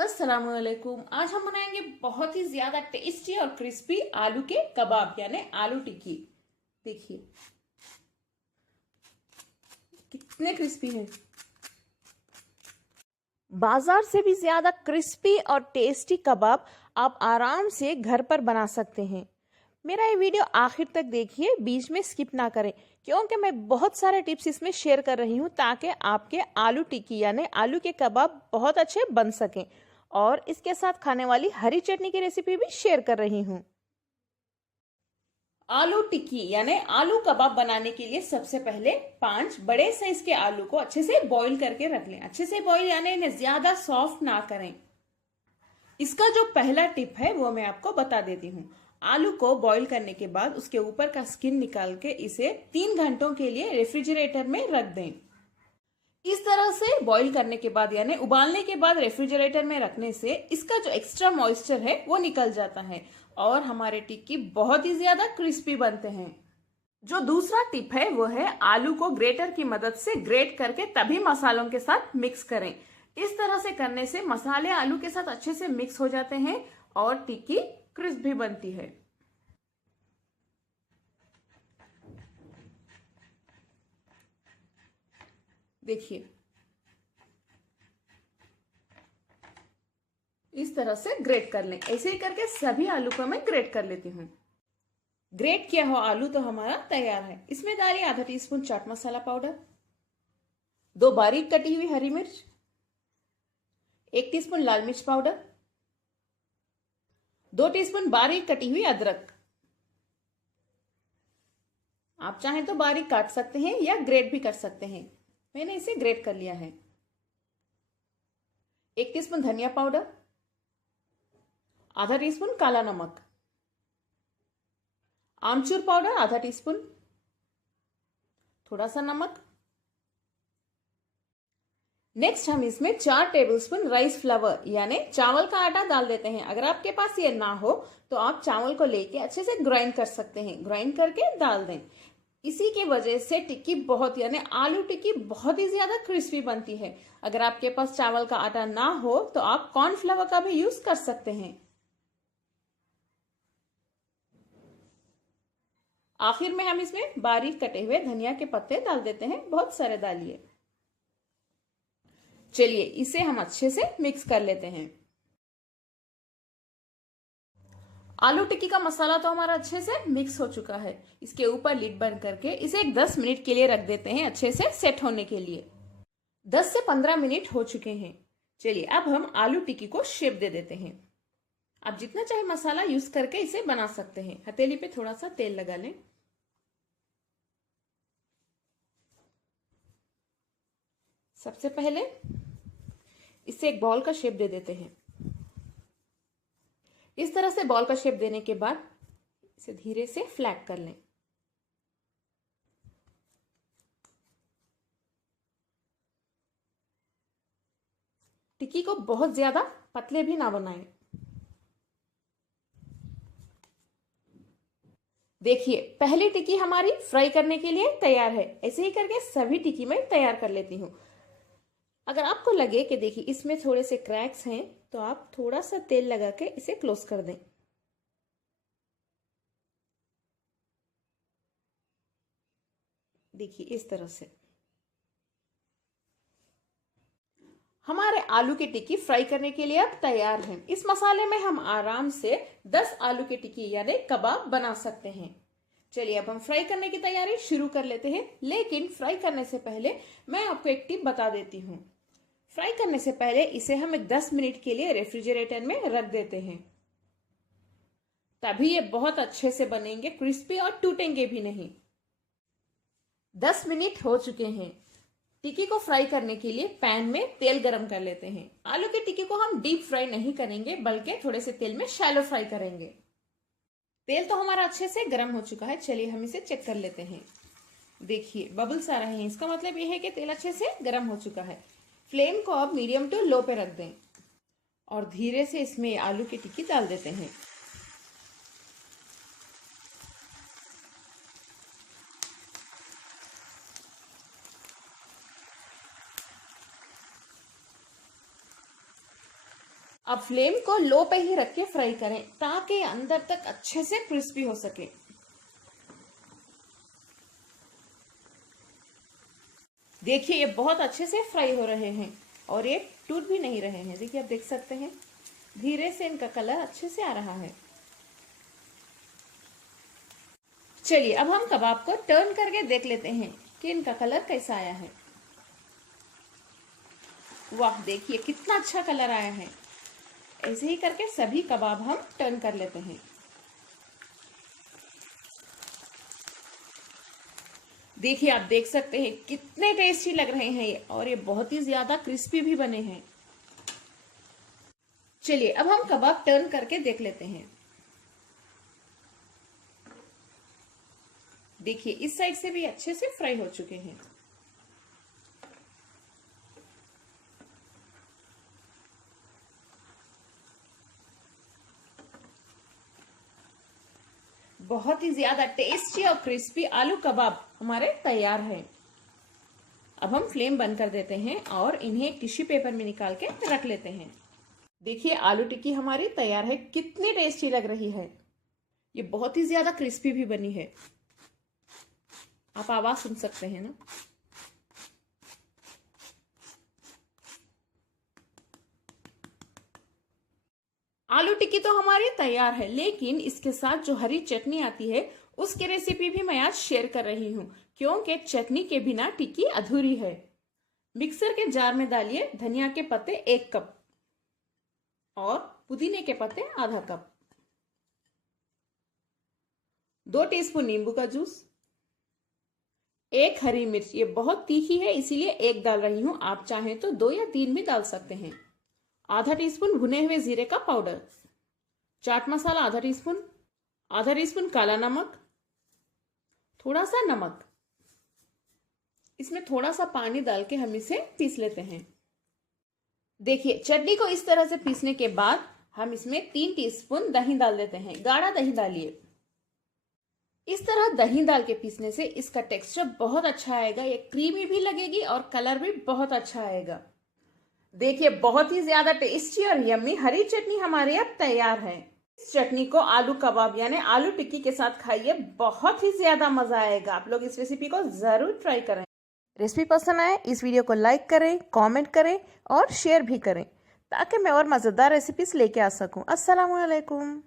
अस्सलामुअलैकुम। आज हम बनाएंगे बहुत ही ज्यादा टेस्टी और क्रिस्पी आलू के कबाब यानी आलू टिक्की। देखिए कितने क्रिस्पी हैं। बाजार से भी ज्यादा क्रिस्पी और टेस्टी कबाब आप आराम से घर पर बना सकते हैं। मेरा ये वीडियो आखिर तक देखिए, बीच में स्किप ना करें, क्योंकि मैं बहुत सारे टिप्स इसमें शेयर कर रही हूँ ताकि आपके आलू टिक्की यानी आलू के कबाब बहुत अच्छे बन सकें। और इसके साथ खाने वाली हरी चटनी की रेसिपी भी शेयर कर रही हूँ। आलू टिक्की यानी आलू कबाब बनाने के लिए सबसे पहले 5 बड़े साइज के आलू को अच्छे से बॉईल करके रख लें। अच्छे से बॉईल यानी इन्हें ज्यादा सॉफ्ट ना करें। इसका जो पहला टिप है वो मैं आपको बता देती हूँ। आलू को बॉईल करने के बाद उसके ऊपर का स्किन निकाल के इसे 3 घंटों के लिए रेफ्रिजरेटर में रख दें। इस तरह से बॉईल करने के बाद यानी उबालने के बाद रेफ्रिजरेटर में रखने से इसका जो एक्स्ट्रा मॉइस्चर है वो निकल जाता है और हमारे टिक्की बहुत ही ज्यादा क्रिस्पी बनते हैं। जो दूसरा टिप है वो है आलू को ग्रेटर की मदद से ग्रेट करके तभी मसालों के साथ मिक्स करें। इस तरह से करने से मसाले आलू के साथ अच्छे से मिक्स हो जाते हैं और टिक्की क्रिस्पी बनती है। देखिए इस तरह से ग्रेट कर लें। ऐसे ही करके सभी आलू को मैं ग्रेट कर लेती हूँ। ग्रेट किया हुआ आलू तो हमारा तैयार है। इसमें डालिए आधा टीस्पून चाट मसाला पाउडर, 2 बारीक कटी हुई हरी मिर्च, 1 टीस्पून लाल मिर्च पाउडर, 2 टीस्पून बारीक कटी हुई अदरक। आप चाहें तो बारीक काट सकते हैं या ग्रेट भी कर सकते हैं। मैंने इसे ग्रेट कर लिया है। 1 टीस्पून धनिया पाउडर, आधा टीस्पून काला नमक, आमचूर पाउडर आधा टीस्पून, थोड़ा सा नमक। नेक्स्ट हम इसमें 4 टेबलस्पून राइस फ्लावर यानी चावल का आटा डाल देते हैं। अगर आपके पास ये ना हो तो आप चावल को लेके अच्छे से ग्राइंड कर सकते हैं। ग्राइंड करके डाल दें। इसी की वजह से टिक्की बहुत यानी आलू टिक्की बहुत ही ज्यादा क्रिस्पी बनती है। अगर आपके पास चावल का आटा ना हो तो आप कॉर्नफ्लावर का भी यूज कर सकते हैं। आखिर में हम इसमें बारीक कटे हुए धनिया के पत्ते डाल देते हैं। बहुत सारे डालिए। चलिए इसे हम अच्छे से मिक्स कर लेते हैं। आलू टिक्की का मसाला तो हमारा अच्छे से मिक्स हो चुका है। इसके ऊपर लिड बंद करके इसे एक 10 मिनट के लिए रख देते हैं अच्छे से सेट होने के लिए। 10 से 15 मिनट हो चुके हैं। चलिए अब हम आलू टिक्की को शेप दे देते हैं। आप जितना चाहे मसाला यूज करके इसे बना सकते हैं। हथेली पे थोड़ा सा तेल लगा लें। सबसे पहले इसे एक बॉल का शेप दे देते हैं। इस तरह से बॉल का शेप देने के बाद इसे धीरे से फ्लैट कर लें। टिक्की को बहुत ज्यादा पतले भी ना बनाएं। देखिए पहली टिक्की हमारी फ्राई करने के लिए तैयार है। ऐसे ही करके सभी टिक्की मैं तैयार कर लेती हूँ। अगर आपको लगे कि देखिए इसमें थोड़े से क्रैक्स हैं तो आप थोड़ा सा तेल लगा के इसे क्लोज कर दें। देखिए इस तरह से हमारे आलू की टिक्की फ्राई करने के लिए अब तैयार है। इस मसाले में हम आराम से 10 आलू की टिक्की यानी कबाब बना सकते हैं। चलिए अब हम फ्राई करने की तैयारी शुरू कर लेते हैं। लेकिन फ्राई करने से पहले मैं आपको एक टिप बता देती हूँ। फ्राई करने से पहले इसे हम एक 10 मिनट के लिए रेफ्रिजरेटर में रख देते हैं। तभी ये बहुत अच्छे से बनेंगे, क्रिस्पी और टूटेंगे भी नहीं। 10 मिनट हो चुके हैं। टिक्की को फ्राई करने के लिए पैन में तेल गरम कर लेते हैं। आलू की टिक्की को हम डीप फ्राई नहीं करेंगे बल्कि थोड़े से तेल में शैलो फ्राई करेंगे। तेल तो हमारा अच्छे से गर्म हो चुका है। चलिए हम इसे चेक कर लेते हैं। देखिए बबल्स आ रहे हैं। इसका मतलब यह है कि तेल अच्छे से गर्म हो चुका है। फ्लेम को अब मीडियम टू लो पे रख दें और धीरे से इसमें आलू की टिक्की डाल देते हैं। अब फ्लेम को लो पे ही रख के फ्राई करें ताकि अंदर तक अच्छे से क्रिस्पी हो सके। देखिए ये बहुत अच्छे से फ्राई हो रहे हैं और ये टूट भी नहीं रहे हैं। देखिए आप देख सकते हैं धीरे से इनका कलर अच्छे से आ रहा है। चलिए अब हम कबाब को टर्न करके देख लेते हैं कि इनका कलर कैसा आया है। वाह देखिए कितना अच्छा कलर आया है। ऐसे ही करके सभी कबाब हम टर्न कर लेते हैं। देखिए आप देख सकते हैं कितने टेस्टी लग रहे हैं ये, और ये बहुत ही ज्यादा क्रिस्पी भी बने हैं। चलिए अब हम कबाब टर्न करके देख लेते हैं। देखिए इस साइड से भी अच्छे से फ्राई हो चुके हैं। बहुत ही ज्यादा टेस्टी और क्रिस्पी आलू कबाब हमारे तैयार हैं। अब हम फ्लेम बंद कर देते हैं और इन्हें एक टिश्यू पेपर में निकाल के रख लेते हैं। देखिए आलू टिक्की हमारी तैयार है। कितनी टेस्टी लग रही है। ये बहुत ही ज्यादा क्रिस्पी भी बनी है। आप आवाज सुन सकते हैं ना। आलू टिक्की तो हमारी तैयार है, लेकिन इसके साथ जो हरी चटनी आती है उसकी रेसिपी भी मैं आज शेयर कर रही हूँ, क्योंकि चटनी के बिना टिक्की अधूरी है। मिक्सर के जार में डालिए धनिया के पत्ते 1 कप और पुदीने के पत्ते आधा कप, 2 टीस्पून नींबू का जूस, 1 हरी मिर्च। ये बहुत तीखी है इसीलिए 1 डाल रही हूं, आप चाहें तो 2 या 3 भी डाल सकते हैं। आधा टीस्पून भुने हुए जीरे का पाउडर, चाट मसाला आधा टीस्पून काला नमक, थोड़ा सा नमक। इसमें थोड़ा सा पानी डाल के हम इसे पीस लेते हैं। देखिए चटनी को इस तरह से पीसने के बाद हम इसमें 3 टीस्पून दही डाल देते हैं। गाढ़ा दही डालिए। इस तरह दही डाल के पीसने से इसका टेक्सचर बहुत अच्छा आएगा। ये क्रीमी भी लगेगी और कलर भी बहुत अच्छा आएगा। देखिए बहुत ही ज्यादा टेस्टी और यम्मी हरी चटनी हमारे अब तैयार है। इस चटनी को आलू कबाब यानी आलू टिक्की के साथ खाइए, बहुत ही ज्यादा मजा आएगा। आप लोग इस रेसिपी को जरूर ट्राई करें। रेसिपी पसंद आए इस वीडियो को लाइक करें, कमेंट करें और शेयर भी करें ताकि मैं और मजेदार रेसिपीज लेके आ सकूं। अस्सलाम वालेकुम।